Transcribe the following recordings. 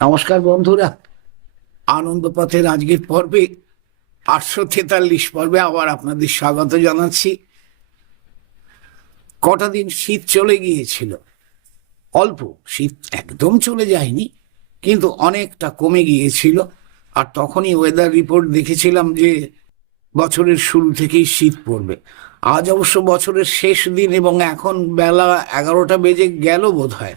নমস্কার বন্ধুরা। আনন্দ পথের আজকের পর্বে আটশো তেতাল্লিশ পর্বে আবার আপনাদের স্বাগত জানাচ্ছি। কটা দিন শীত চলে গিয়েছিল? অল্প, শীত একদম চলে যায়নি, কিন্তু অনেকটা কমে গিয়েছিল। আর তখনই ওয়েদার রিপোর্ট দেখেছিলাম যে বছরের শুরু থেকেই শীত পড়বে। আজ অবশ্য বছরের শেষ দিন এবং এখন বেলা এগারোটা বেজে গেল বোধ হয়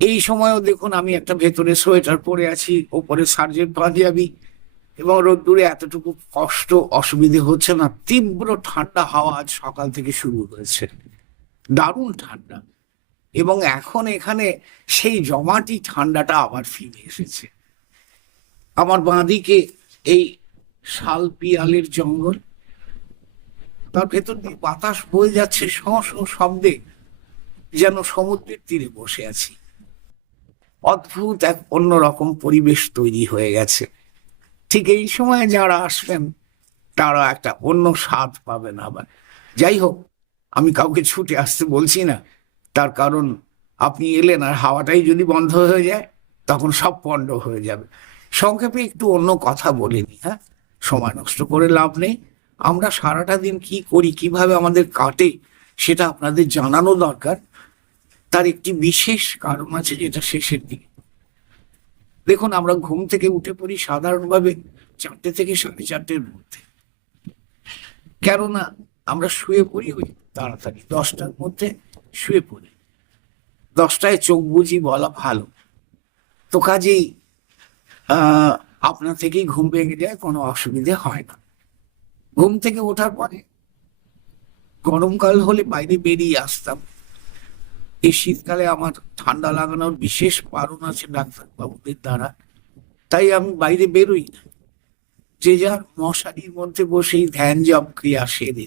এই সময়ও দেখুন আমি একটা ভেতরে সোয়েটার পরে আছি, ওপরে সার্জেন্ট পাঞ্জাবি এবং রোদ্দুরে এতটুকু কষ্ট, অসুবিধে হচ্ছে না, তীব্র ঠান্ডা হাওয়া আজ সকাল থেকে শুরু হয়েছে। দারুণ ঠান্ডা। এবং এখন এখানে সেই জমাটি ঠান্ডাটা আবার ফিরে এসেছে। আমার বাঁদিকে এই শাল পিয়ালের জঙ্গল, তার ভেতর দিয়ে বাতাস বয়ে যাচ্ছে শঁ শব্দে, যেন সমুদ্রের তীরে বসে আছি। অদ্ভুত এক অন্যরকম পরিবেশ তৈরি হয়ে গেছে। ঠিক এই সময় যারা আসবেন, তারা একটা অন্য স্বাদ পাবেন আবার। যাই হোক, আমি কাউকে ছুটে আসতে বলছি না। তার কারণ, আপনি এলেন আর হাওয়াটাই যদি বন্ধ হয়ে যায়, তখন সব পণ্ড হয়ে যাবে। সংক্ষেপে একটু অন্য কথা বলে নি হ্যাঁ? সময় নষ্ট করে লাভ নেই। আমরা সারাটা দিন কি করি, কীভাবে আমাদের কাটে, সেটা আপনাদের জানানো দরকার। তার একটি বিশেষ কারণ আছে যেটা শেষের দিকে। দেখুন, আমরা ঘুম থেকে উঠে পড়ি সাধারণভাবে চারটে থেকে সাড়ে চারটের মধ্যে। কেননা আমরা শুয়ে পড়ি ওই তাড়াতাড়ি দশটার মধ্যে শুয়ে পড়ি। দশটায় চোখ বুঝি বলা ভালো। তো কাজেই আপনা থেকেই ঘুম ভেঙে যায়, কোনো অসুবিধে হয় না। ঘুম থেকে ওঠার পরে গরমকাল হলে বাইরে বেরিয়ে আসতাম। এই শীতকালে আমার ঠান্ডা লাগানোর বিশেষ বারণ আছে ডাক্তারবাবুদের দ্বারা। তাই আমি বাইরে বেরোই না। যে যার মশারির মধ্যে বসেই ধ্যান জপ ক্রিয়া সেরে।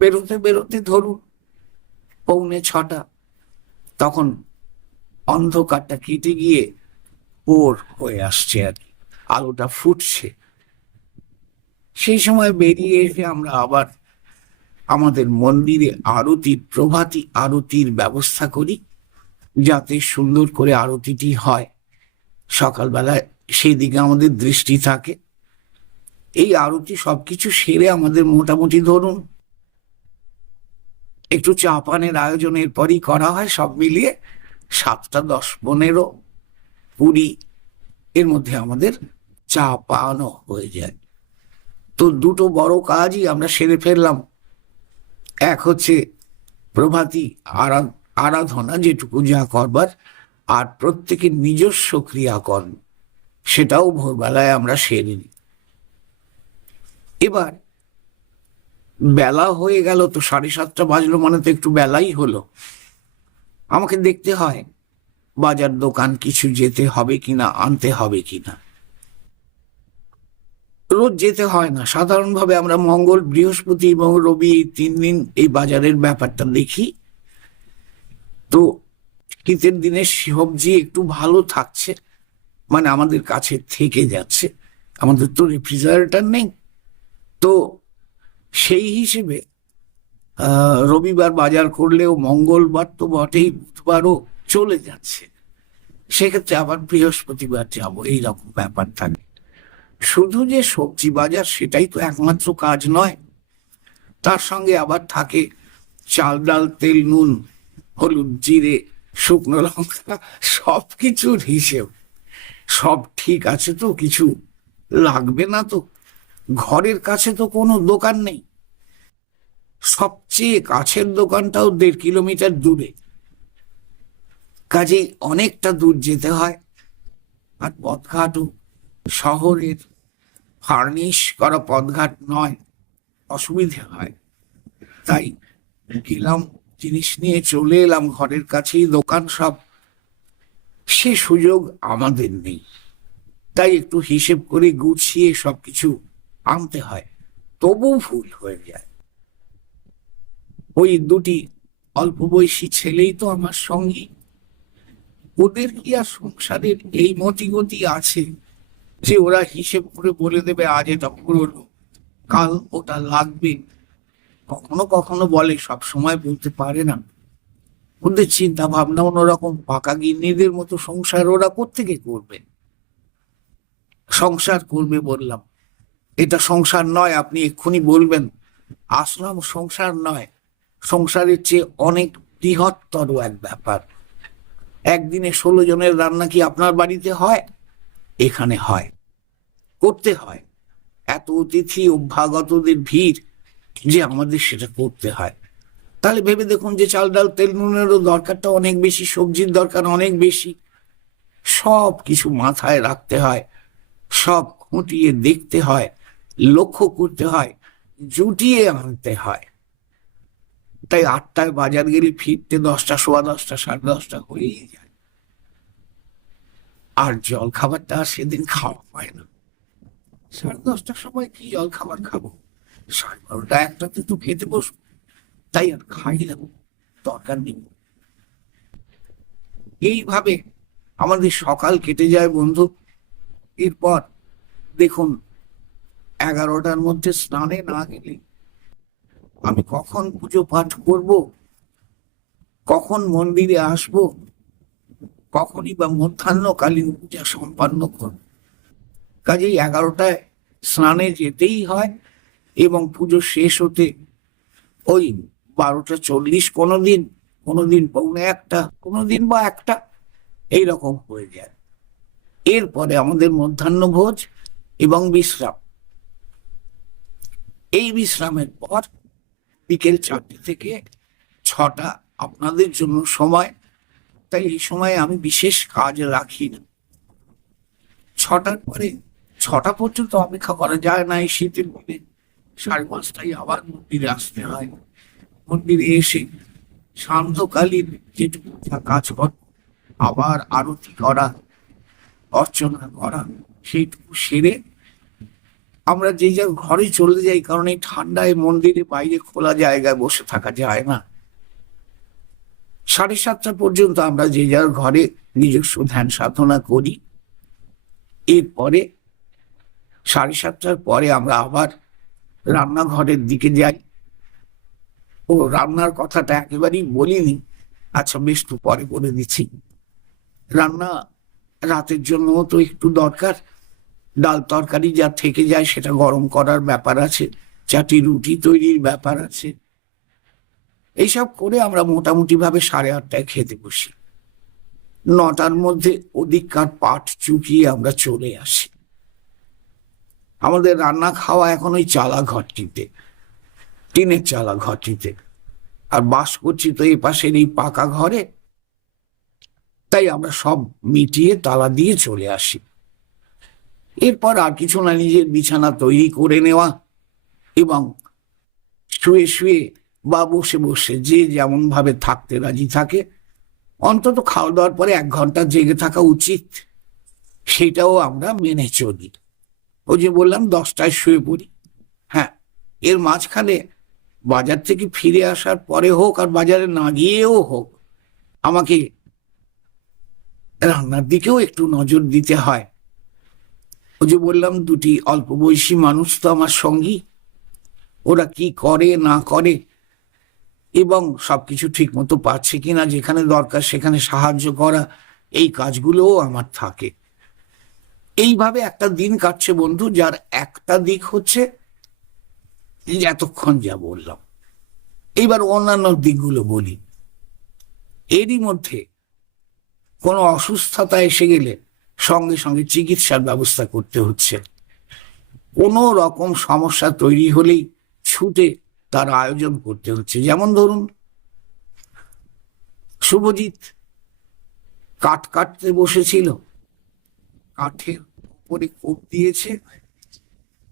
বেরোতে বেরোতে ধরুন পৌনে ছটা, তখন অন্ধকারটা কেটে গিয়ে ভোর হয়ে আসছে আর কি, আলোটা ফুটছে। সেই সময় বেরিয়ে এসে আমরা আবার আমাদের মন্দিরে আরতি, প্রভাতী আরতির ব্যবস্থা করি, যাতে সুন্দর করে আরতিটি হয়। সকালবেলায় সেই দিকে আমাদের দৃষ্টি থাকে। এই আরতি সবকিছু সেরে আমাদের মোটামুটি ধরুন, একটু চা পানের আয়োজনের পরই করা হয় সব মিলিয়ে সাতটা, দশ, পনেরো, কুড়ি, এর মধ্যে আমাদের চা পানও হয়ে যায়। তো দুটো বড় কাজই আমরা সেরে ফেললাম। এক হচ্ছে প্রভাতী আরা- আরাধনা যেটুকু যা করবার, আর প্রত্যেকের নিজস্ব ক্রিয়াকর্ম, সেটাও ভোরবেলায় আমরা সেরে নিই। এবার বেলা হয়ে গেল তো সাড়ে সাতটা বাজলো মানে তো একটু বেলাই হলো। আমাকে দেখতে হয়, বাজার দোকান কিছু যেতে হবে কিনা, আনতে হবে কিনা। রোজ যেতে হয় না। সাধারণভাবে আমরা মঙ্গল, বৃহস্পতি এবং রবি এই তিন দিন এই বাজারের ব্যাপারটা দেখি। তো শীতের দিনে সবজি একটু ভালো থাকছে মানে আমাদের কাছে থেকে যাচ্ছে। আমাদের তো রেফ্রিজারেটর নেই। তো সেই হিসেবে রবিবার বাজার করলেও মঙ্গলবার তো বটেই, বুধবারও চলে যাচ্ছে। সেক্ষেত্রে আবার বৃহস্পতিবার যাব, এইরকম ব্যাপার থাকে। শুধু যে সবজি বাজার সেটাই তো একমাত্র কাজ নয়। তার সঙ্গে আবার থাকে চাল, ডাল, তেল, নুন, হলুদ, জিরে, শুকনো লঙ্কা সব কিছুর হিসেব। সব ঠিক আছে তো, কিছু লাগবে না তো? ঘরের কাছে তো কোনো দোকান নেই। সবচেয়ে কাছের দোকানটাও দেড় কিলোমিটার দূরে। কাজেই অনেকটা দূর যেতে হয়। আর পথঘাটও শহরের ফার্নিশ করা পথঘাট নয়, অসুবিধে হয়। তাই গেলাম, জিনিস নিয়ে চলে এলাম ঘরের কাছেই, দোকান সব। সে সুযোগ আমাদের নেই। তাই একটু হিসেব করে গুছিয়ে সবকিছু আনতে হয় তবু ভুল হয়ে যায়। ওই দুটি অল্প বয়সী ছেলেই তো আমার সঙ্গী। ওদের কি আর সংসারের এই মতিগতি আছে? যে ওরা হিসেব করে বলে দেবে, আজ এটা পুরনো কাল ওটা লাগবে। কখনো কখনো বলে, সব সময় বলতে পারে না। ওদের চিন্তা ভাবনা অন্যরকম। পাকা গিন্নিদের মতো সংসার ওরা কোত্থেকে করবে? সংসার করবে বললাম। এটা সংসার নয়, আপনি এক্ষুনি বলবেন। আসলাম সংসার নয়। সংসারের চেয়ে অনেক বৃহত্তর এক ব্যাপার। একদিনে ষোলো জনের রান্না কি আপনার বাড়িতে হয়? এখানে হয়। করতে হয়। এত অতিথি, অভ্যাগতদের ভিড় যে আমাদের সেটা করতে হয়। তাহলে ভেবে দেখুন যে চাল ডাল, তেল নুনেরও দরকারটা অনেক বেশি, সবজির দরকার অনেক বেশি। সব কিছু মাথায় রাখতে হয়, সব খুঁটিয়ে দেখতে হয়, লক্ষ্য করতে হয়, জুটিয়ে আনতে হয়। তাই আটটায় বাজার গেলে ফিরতে দশটা, সোয়া দশটা, সাড়ে দশটা হয়েই যায়। আর জল খাবারটা সেদিন খাওয়া হয় না। সাড়ে দশটার সময় কি জল খাবার খাব? সাড়ে বারোটা একটাতে তো খেতে বসবো। তাই আর খাইলাম দরকার নেই। এইভাবে আমাদের সকাল কেটে যায় বন্ধু। এরপর দেখুন, এগারোটার মধ্যে স্নানে না গেলে আমি কখন পুজো পাঠ করব? কখন মন্দিরে আসব? কখনই বা মধ্যাহ্নকালীন পূজা সম্পন্ন করব? কাজেই এগারোটায় স্নানে যেতেই হয় এবং পুজো শেষ হতে ওই বারোটা চল্লিশ কোনো দিন কোনো দিন পৌনে একটা কোনো দিন বা একটা এইরকম হয়ে যায়। এরপরে আমাদের মধ্যাহ্ন ভোজ এবং বিশ্রাম। এই বিশ্রামের পর বিকেল চারটে থেকে ছটা আপনাদের জন্য সময়, তাই এই সময় আমি বিশেষ কাজ রাখি না। ছটার পরে ছটা পর্যন্ত অপেক্ষা করা যায় না, এই শীতের দিনে সাড়ে পাঁচটায় আবার মন্দিরে আসতে হয়। মন্দিরে এসে শান্তকালীন যেটুকু যা কাজ কর আবার আরতি করা, অর্চনা করা, সেইটুকু সেরে আমরা যে যার ঘরে চলে যাই, কারণ এই ঠান্ডায় মন্দিরে বাইরে খোলা জায়গায় বসে থাকা যায় না। সাড়ে সাতটা পর্যন্ত আমরা যে যার ঘরে নিজস্ব ধ্যান সাধনা করি। এরপরে সাড়ে সাতটার পরে আমরা আবার রান্নাঘরের দিকে যাই। ও রান্নার কথাটা একেবারেই বলিনি। আচ্ছা বেশ তো পরে বলে দিচ্ছি। রান্না রাতের জন্য তো একটু দরকার। ডাল তরকারি যা থেকে যায় সেটা গরম করার ব্যাপার আছে। চারটি রুটি তৈরির ব্যাপার আছে। এইসব করে আমরা মোটামুটি ভাবে সাড়ে আটটায় খেতে বসি। নটার মধ্যে অধিককার পাট চুকিয়ে আমরা চলে আসি। আমাদের রান্না খাওয়া এখন ওই চালা ঘরটিতে, টিনের চালা ঘরটিতে। আর বাস করছি তো এই পাশের এই পাকা ঘরে। তাই আমরা সব মিটিয়ে তালা দিয়ে চলে আসি। এরপর আর কিছু না, নিজের বিছানা তৈরি করে নেওয়া এবং শুয়ে শুয়ে বা বসে বসে যে যেমন ভাবে থাকতে রাজি থাকে, অন্তত খাওয়া দাওয়ার পরে এক ঘণ্টা জেগে থাকা উচিত, সেটাও আমরা মেনে চলি। ওই যে বললাম দশটায় শুয়ে পড়ি। হ্যাঁ এর মাঝখানে বাজার থেকে ফিরে আসার পরে হোক আর বাজারে না গিয়েও হোক, আমাকে রান্নার দিকেও একটু নজর দিতে হয়। ওই যে বললাম দুটি অল্প বয়সী মানুষ তো আমার সঙ্গী, ওরা কি করে না করে এবং সবকিছু ঠিক মতো পাচ্ছে কিনা, যেখানে দরকার সেখানে সাহায্য করা, এই কাজগুলোও আমার থাকে। এইভাবে একটা দিন কাটছে বন্ধু, যার একটা দিক হচ্ছে এতক্ষণ যা বললাম। এইবার অন্যান্য দিকগুলো বলি। এরই মধ্যে কোনো অসুস্থতা এসে গেলে সঙ্গে সঙ্গে চিকিৎসার ব্যবস্থা করতে হচ্ছে। কোনো রকম সমস্যা তৈরি হলেই ছুটে তার আয়োজন করতে হচ্ছে। যেমন ধরুন, শুভজিৎ কাঠ কাটতে বসেছিল কাঠের উপরে কোপ দিয়েছে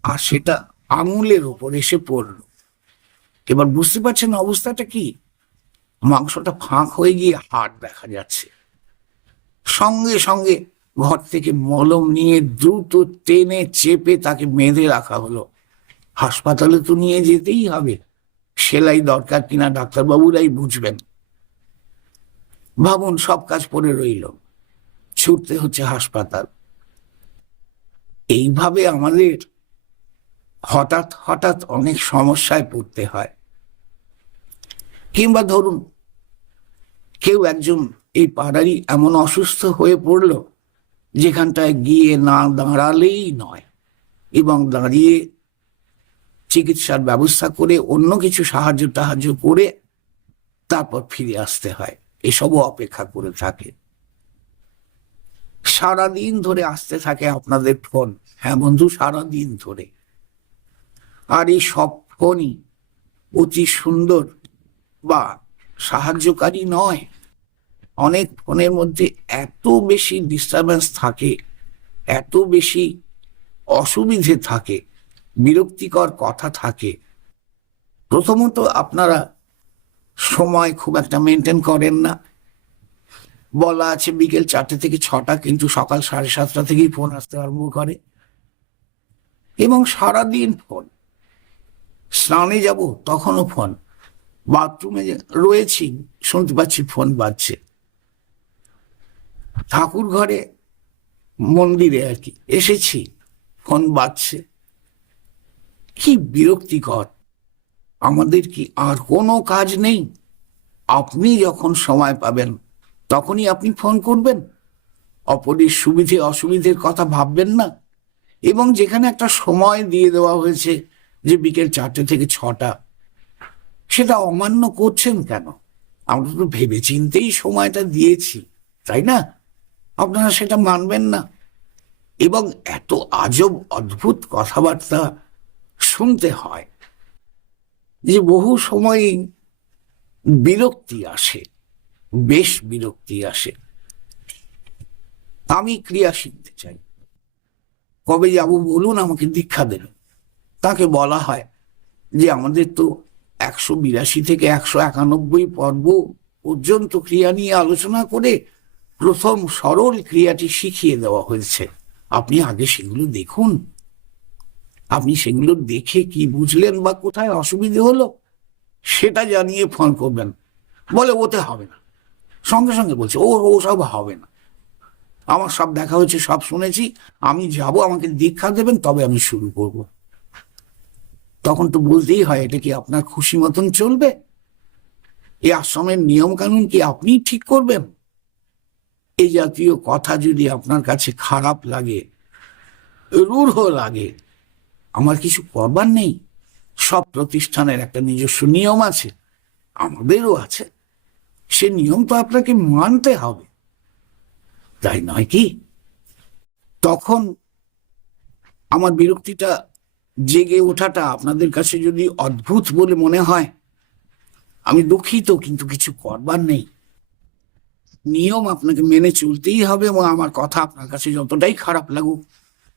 আর সেটা আঙুলের ওপর এসে পড়ল। এবার বুঝতে পারছেন অবস্থাটা কি? মাংসটা ফাঁক হয়ে গিয়ে হাড় দেখা যাচ্ছে। সঙ্গে সঙ্গে ঘর থেকে মলম নিয়ে দ্রুত টেনে চেপে তাকে বেঁধে রাখা হলো। হাসপাতালে তো নিয়ে যেতেই হবে। সেলাই দরকার কিনা ডাক্তারবাবুরাই বুঝবেন। ভাবুন সব কাজ পড়ে রইল। ছুটতে হচ্ছে হাসপাতাল। এইভাবে আমাদের হঠাৎ হঠাৎ অনেক সমস্যায় পড়তে হয়। কিংবা ধরুন, কেউ একজন এই পাড়ারই এমন অসুস্থ হয়ে পড়ল, যেখানটায় গিয়ে না দাঁড়ালেই নয় এবং দাঁড়িয়ে চিকিৎসার ব্যবস্থা করে, অন্য কিছু সাহায্য টাহায্য করে তারপর ফিরে আসতে হয়। এসবও অপেক্ষা করে থাকে। সারাদিন ধরে আসতে থাকে আপনাদের ফোন। হ্যাঁ বন্ধু, সারাদিন ধরে। আর এই সব ফোনই অতি সুন্দর বা সাহায্যকারী নয়। অনেক ফোনের মধ্যে এত বেশি ডিস্টারবেন্স থাকে, এত বেশি অসুবিধে থাকে, বিরক্তিকর কথা থাকে। প্রথমত আপনারা সময় খুব একটা মেনটেন করেন না। বলা আছে বিকেল চারটে থেকে ছটা, কিন্তু সকাল সাড়ে সাতটা থেকেই ফোন আসতে আরম্ভ করে। এবং সারাদিন ফোন স্নানে যাব, তখনও ফোন বাথরুমে রয়েছি, শুনতে পাচ্ছি ফোন বাজছে। ঠাকুর ঘরে মন্দিরে আর কি, এসেছি ফোন বাজছে। কি বিরক্তিকর। আমাদের কি আর কোনো কাজ নেই? আপনি যখন সময় পাবেন তখনই আপনি ফোন করবেন। অপরের সুবিধে, অসুবিধের কথা ভাববেন না। এবং যেখানে একটা সময় দিয়ে দেওয়া হয়েছে যে বিকেল চারটে থেকে ছটা, সেটা অমান্য করছেন কেন? আমরা তো ভেবে চিন্তেই সময়টা দিয়েছি, তাই না? আপনারা সেটা মানবেন না। এবং এত আজব অদ্ভুত কথাবার্তা শুনতে হয় যে বহু সময় বিরক্তি আসে। বেশ বিরক্তি আসে। আমি ক্রিয়া শিখতে চাই। কবে যাব বলুন, আমাকে দীক্ষা দেন। তাকে বলা হয় যে, আমাদের তো একশো বিরাশি থেকে একশো একানব্বই পর্ব পর্যন্ত ক্রিয়া নিয়ে আলোচনা করে প্রথম সরল ক্রিয়াটি শিখিয়ে দেওয়া হয়েছে। আপনি আগে সেগুলো দেখুন। আপনি সেগুলো দেখে কি বুঝলেন বা কোথায় অসুবিধে হলো, সেটা জানিয়ে ফোন করবেন। বলে, ওতে হবে না। সঙ্গে সঙ্গে বলছে, ও ও সব হবে না। আমার সব দেখা হয়েছে, সব শুনেছি। আমি যাব, আমাকে দীক্ষা দেবেন, তবে আমি শুরু করব। তখন তো বলতেই হয়, এটা কি আপনার খুশি মতন চলবে? এই আশ্রমের নিয়ম কানুন কি আপনি ঠিক করবেন? এই জাতীয় কথা যদি আপনার কাছে খারাপ লাগে, রূঢ় লাগে, আমার কিছু করবার নেই। সব প্রতিষ্ঠানের একটা নিজস্ব নিয়ম আছে, আমাদেরও আছে। সে নিয়ম তো আপনাকে মানতে হবে। তাই নয় কি? তখন আমার বিরক্তিটা জেগে ওঠাটা আপনাদের কাছে যদি অদ্ভুত বলে মনে হয়, আমি দুঃখিত, কিন্তু কিছু করবার নেই। নিয়ম আপনাকে মেনে চলতেই হবে এবং আমার কথা আপনার কাছে যতটাই খারাপ লাগুক,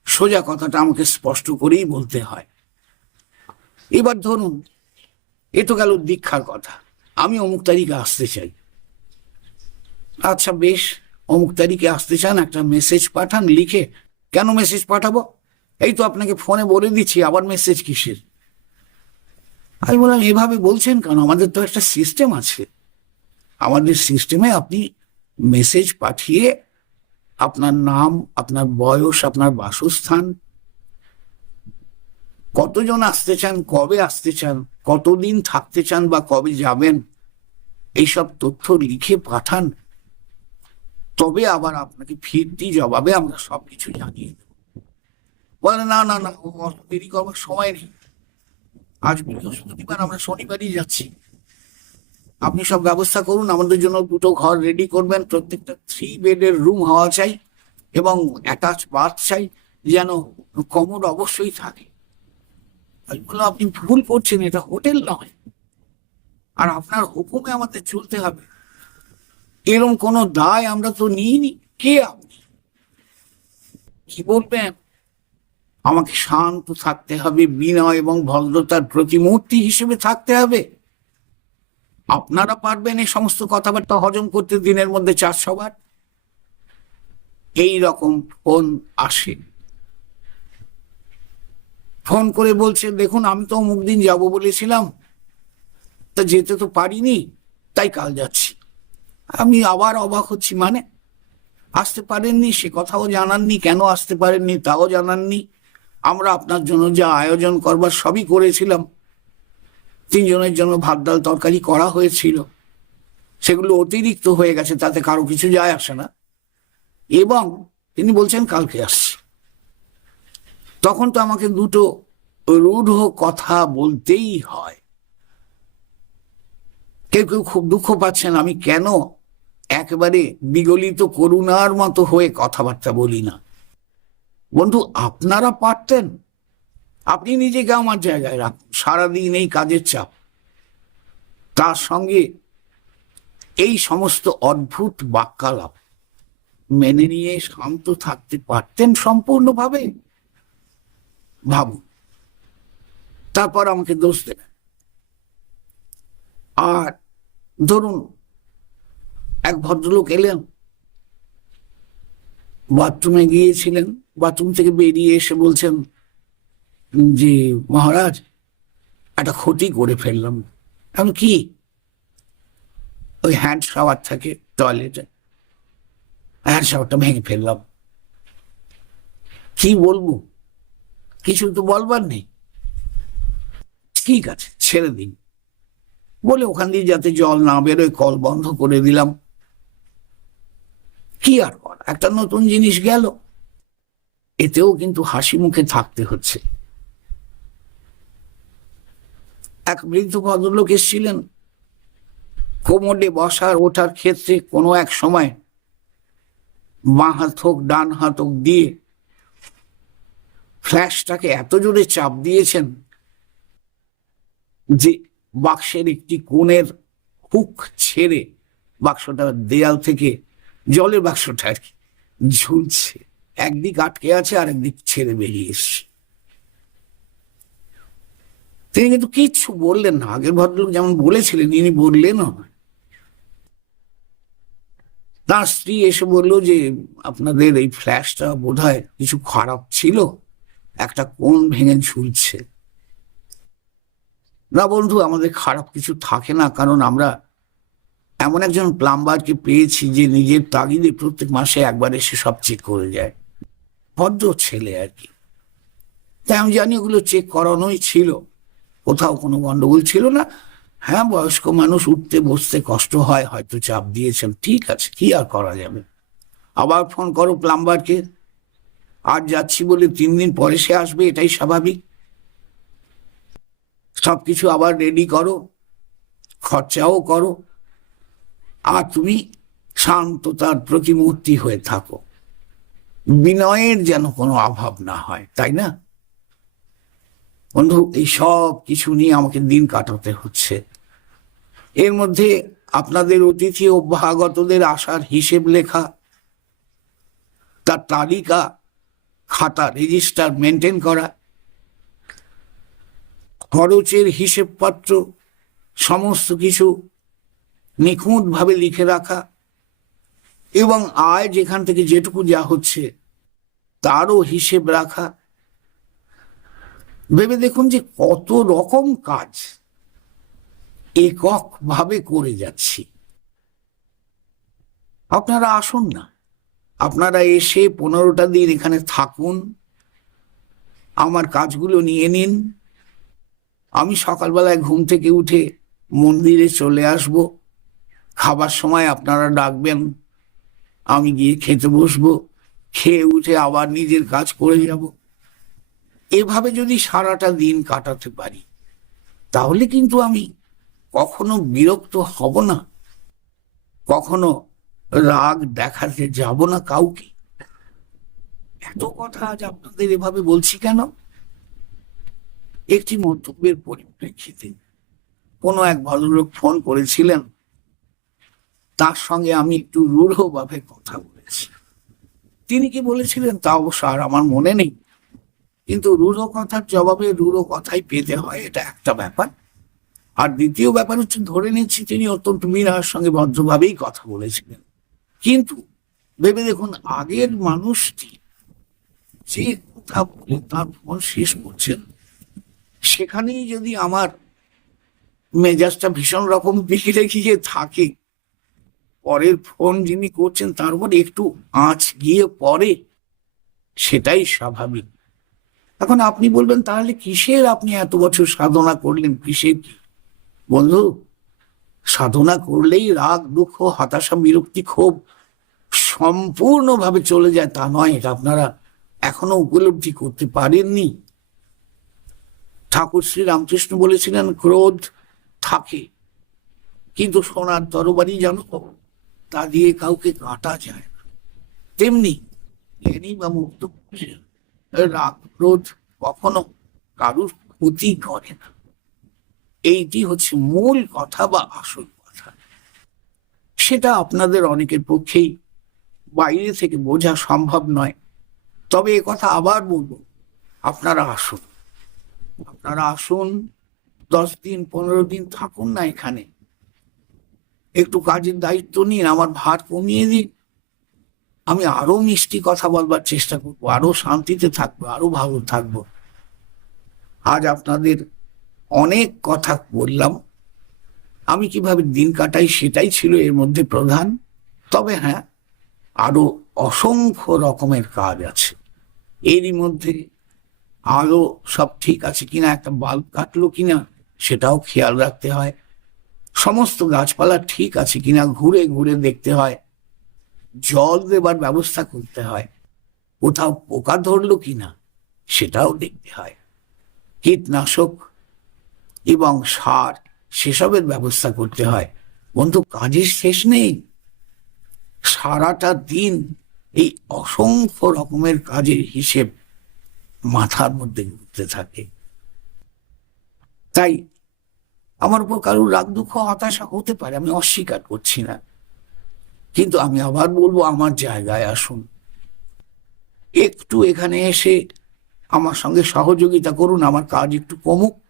সোজা কথাটা আমাকে স্পষ্ট করেই বলতে হয়। এবার ধরুন, এ তো গেল দীক্ষার কথা। আমি অমুক তারিখে আসতে চাই। আচ্ছা বেশ, অমুক তারিখে আসতে চান, একটা মেসেজ পাঠান, লিখে। কেন মেসেজ পাঠাবো? এই তো আপনাকে ফোনে বলে দিচ্ছি, আবার মেসেজ কিসের? আমি বললাম, এভাবে বলছেন কেন? আমাদের তো একটা সিস্টেম আছে। আমাদের সিস্টেমে আপনি মেসেজ পাঠিয়ে আপনার নাম, আপনার বয়স, আপনার বাসস্থান কতজন আসতে চান, কবে আসতে চান, কতদিন থাকতে চান বা কবে যাবেন, এইসব তথ্য লিখে পাঠান। তবে আবার আপনাকে ফিরতি জবাবে আমরা সবকিছু জানিয়ে দেব। বলে, না না না অত দেরি করবার সময় নেই। আজ বৃহস্পতিবার, আমরা শনিবারই যাচ্ছি। আপনি সব ব্যবস্থা করুন, আমাদের জন্য দুটো ঘর রেডি করবেন, প্রত্যেকটা থ্রি বেডের রুম হওয়া চাই এবং অ্যাটাচ বাথ চাই, যেন কমোড অবশ্যই থাকে। বললাম, আপনি ভুল করছেন এটা হোটেল নয়। আর আপনার হুকুমে আমাদের চলতে হবে। এরকম কোনো দায় আমরা তো নিইনি। কে আপনি? কি বলবেন? আমাকে শান্ত থাকতে হবে বিনয় এবং ভদ্রতার প্রতিমূর্তি হিসেবে থাকতে হবে। আপনারা পারবেন এই সমস্ত কথাবার্তা হজম করতে দিনের মধ্যে চারশো বার এই রকম ফোন আসে। ফোন করে বলছে, দেখুন, আমি তো অমুক দিন যাব বলেছিলাম। তা যেতে তো পারিনি, তাই কাল যাচ্ছি। আমি আবার অবাক হচ্ছি মানে আসতে পারেননি, সে কথাও জানাননি, কেন আসতে পারেননি, তাও জানাননি? আমরা আপনার জন্য যা আয়োজন করবার সবই করেছিলাম। তিনজনের জন্য ভাত, ডাল, তরকারি করা হয়েছিল। সেগুলো অতিরিক্ত হয়ে গেছে, তাতে কারও কিছু যায় আসে না। এবং তিনি বলছেন, কালকে আসছি। তখন তো আমাকে দুটো রূঢ় কথা বলতেই হয়। কেউ কেউ খুব দুঃখ পাচ্ছেন, আমি কেন একবারে বিগলিত করুণার মতো হয়ে কথাবার্তা বলি না? বন্ধু, আপনারা পারতেন। আপনি নিজেকে আমার জায়গায় রাখুন, সারাদিন এই কাজের চাপ। তার সঙ্গে এই সমস্ত অদ্ভুত বাক্যালাপ মেনে নিয়ে শান্ত থাকতে পারতেন সম্পূর্ণভাবে? ভাবুন তারপর আমাকে দোষ দেবেন আর ধরুন, এক ভদ্রলোক এলেন, বাথরুমে গিয়েছিলেন, বাথরুম থেকে বেরিয়ে এসে বলছেন, যে মহারাজ, একটা ক্ষতি করে ফেললাম। এখন কি? ওই হ্যান্ড শাওয়ার থাকে টয়লেটে। হ্যান্ড শাওয়ারটা ভেঙে ফেললাম। কি বলব? কিছু তো বলবার নেই। ঠিক আছে, ছেড়ে দিন। বলে ওখান দিয়ে যাতে জল না বেরোয়, কল বন্ধ করে দিলাম। কি আর কর একটা নতুন জিনিস গেল। এতেও কিন্তু হাসি মুখে থাকতে হচ্ছে। এক বৃদ্ধ ভদ্রলোক এসেছিলেন। কোমরে বসার ওঠার ক্ষেত্রে কোনো এক সময় বাঁ হাত হোক, ডান হাত হোক দিয়ে ফ্ল্যাশটাকে এত জোরে চাপ দিয়েছেন যে বাক্সের একটি কোণের হুক ছেড়ে বাক্সটা দেয়াল থেকে জলের বাক্সটা আর কি ঝুলছে। একদিক আটকে আছে আর একদিক ছেড়ে বেরিয়ে এসছে। তিনি কিন্তু কিচ্ছু বললেন না। আগের ভদ্রলোক যেমন বলেছিলেন, ইনি বললেন তার স্ত্রী এসে বলল যে, আপনাদের এই ফ্ল্যাশটা বোধ কিছু খারাপ ছিল। একটা কোন ভেঙে ঝুলছে। না বন্ধু, আমাদের খারাপ কিছু থাকে না, কারণ আমরা এমন একজন প্লাম্বারকে পেয়েছি যে নিজের তাগিদে প্রত্যেক মাসে একবার এসে সব চেক করে যায়। ভদ্র ছেলে আর কি। তাই আমি জানি ওগুলো চেক করানোই ছিল। কোথাও কোনো গন্ডগোল ছিল না। হ্যাঁ বয়স্ক মানুষ উঠতে, বসতে কষ্ট হয়, হয়তো চাপ দিয়েছেন। ঠিক আছে, কি আর করা যাবে? আবার ফোন করো প্লাম্বারকে আর যাচ্ছি বলে তিন দিন পরে সে আসবে, এটাই স্বাভাবিক। সবকিছু আবার রেডি করো, খরচাও করো, আর তুমি শান্ততার প্রতিমূর্তি হয়ে থাকো। বিনয়ের যেন কোনো অভাব না হয়, তাই না? বন্ধু, এই সব কিছু নিয়ে আমাকে দিন কাটাতে হচ্ছে। এর মধ্যে আপনাদের অতিথি অভ্যাগতদের আসার হিসেব লেখা, তার তালিকা খাতা রেজিস্টার মেনটেন করা, খরচের হিসেবপত্র, সমস্ত কিছু নিখুঁতভাবে লিখে রাখা এবং আয় যেখান থেকে যেটুকু যা হচ্ছে তারও হিসেব রাখা। ভেবে দেখুন যে কত রকম কাজ একক ভাবে করে যাচ্ছি। আপনারা আসুন না। আপনারা এসে পনেরোটা দিন এখানে থাকুন, আমার কাজগুলো নিয়ে নিন। আমি সকালবেলায় ঘুম থেকে উঠে মন্দিরে চলে আসব। খাবার সময় আপনারা ডাকবেন, আমি গিয়ে খেতে বসবো, খেয়ে উঠে আবার নিজের কাজ করে যাব। এভাবে যদি সারাটা দিন কাটাতে পারি, তাহলে কিন্তু আমি কখনো বিরক্ত হব না। কখনো রাগ দেখাতে যাব না কাউকে। এত কথা আজ আপনাদের এভাবে বলছি কেন? একটি মন্তব্যের পরিপ্রেক্ষিতে কোনো এক ভদ্রলোক ফোন করেছিলেন। তার সঙ্গে আমি একটু রূঢ়ভাবে কথা বলেছি। তিনি কি বলেছিলেন তা অবশ্য আর আমার মনে নেই। কিন্তু রূঢ় কথার জবাবে রূঢ় কথাই পেতে হয়, এটা একটা ব্যাপার। আর দ্বিতীয় ব্যাপার হচ্ছে, ধরে নিচ্ছি তিনি অত্যন্ত মিনার সঙ্গে ভদ্রভাবেই কথা বলেছিলেন। কিন্তু ভেবে দেখুন, আগের মানুষটি যে কথা বলে তার ফোন শেষ করছেন, সেখানেই যদি আমার মেজাজটা ভীষণ রকম বিগড়ে গিয়ে থাকে, পরের ফোন যিনি করছেন তার উপর একটু আঁচ গিয়ে পড়ে, সেটাই স্বাভাবিক। এখন আপনি বলবেন, তাহলে কিসের আপনি এত বছর সাধনা করলেন? কিসের বন্ধু সাধনা করলেই রাগ, দুঃখ, হতাশা, বিরক্তি ক্ষোভ সম্পূর্ণভাবে চলে যায়। তা নয়, এটা আপনারা এখনও উপলব্ধি করতে পারেননি। ঠাকুর শ্রী রামকৃষ্ণ বলেছিলেন, ক্রোধ থাকে, কিন্তু সোনার তরবারি জানো, তা দিয়ে কাউকে কাটা যায় তেমনি জ্ঞানী বা মুক্ত রাগ, ক্রোধ কখনো কারুর ক্ষতি করে না। এইটি হচ্ছে মূল কথা বা আসল কথা। সেটা আপনাদের অনেকের পক্ষেই বাইরে থেকে বোঝা সম্ভব নয়। তবে এ কথা আবার বলব, আপনারা আসুন। আপনারা আসুন, দশ দিন, পনেরো দিন থাকুন না এখানে। একটু কাজের দায়িত্ব নিন, আমার ভার কমিয়ে দিন। আমি আরও মিষ্টি কথা বলবার চেষ্টা করব, আরও শান্তিতে থাকব, আরও ভালো থাকব। আজ আপনাদের অনেক কথা বললাম। আমি কীভাবে দিন কাটাই সেটাই ছিল এর মধ্যে প্রধান। তবে হ্যাঁ আরও অসংখ্য রকমের কাজ আছে। এরই মধ্যে আলো সব ঠিক আছে কিনা, একটা বাল্ব কাটলো কিনা সেটাও খেয়াল রাখতে হয়। সমস্ত গাছপালা ঠিক আছে কিনা ঘুরে ঘুরে দেখতে হয়। জল দেবার ব্যবস্থা করতে হয়। কোথাও পোকা ধরলো কিনা সেটাও দেখতে হয়। কীটনাশক এবং সার, সেসবের ব্যবস্থা করতে হয়। বন্ধু, কাজের শেষ নেই। সারাটা দিন এই অসংখ্য রকমের কাজের হিসেব মাথার মধ্যে ঘুরতে থাকে। তাই আমার উপর কারোর রাগ, দুঃখ, হতাশা হতে পারে, আমি অস্বীকার করছি না। কিন্তু আমি আবার বলব, আমার জায়গায় আসুন। একটু এখানে এসে আমার সঙ্গে সহযোগিতা করুন, আমার কাজ একটু কমুক।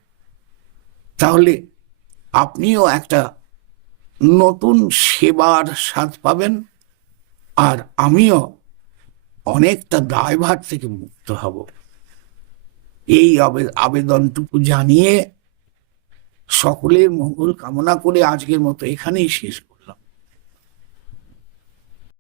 তাহলে আপনিও একটা নতুন সেবার স্বাদ পাবেন আর আমিও অনেকটা দায়ভার থেকে মুক্ত হব। এই আবে- আবেদনটুকু জানিয়ে সকলের মঙ্গল কামনা করে আজকের মতো এখানেই শেষ করছি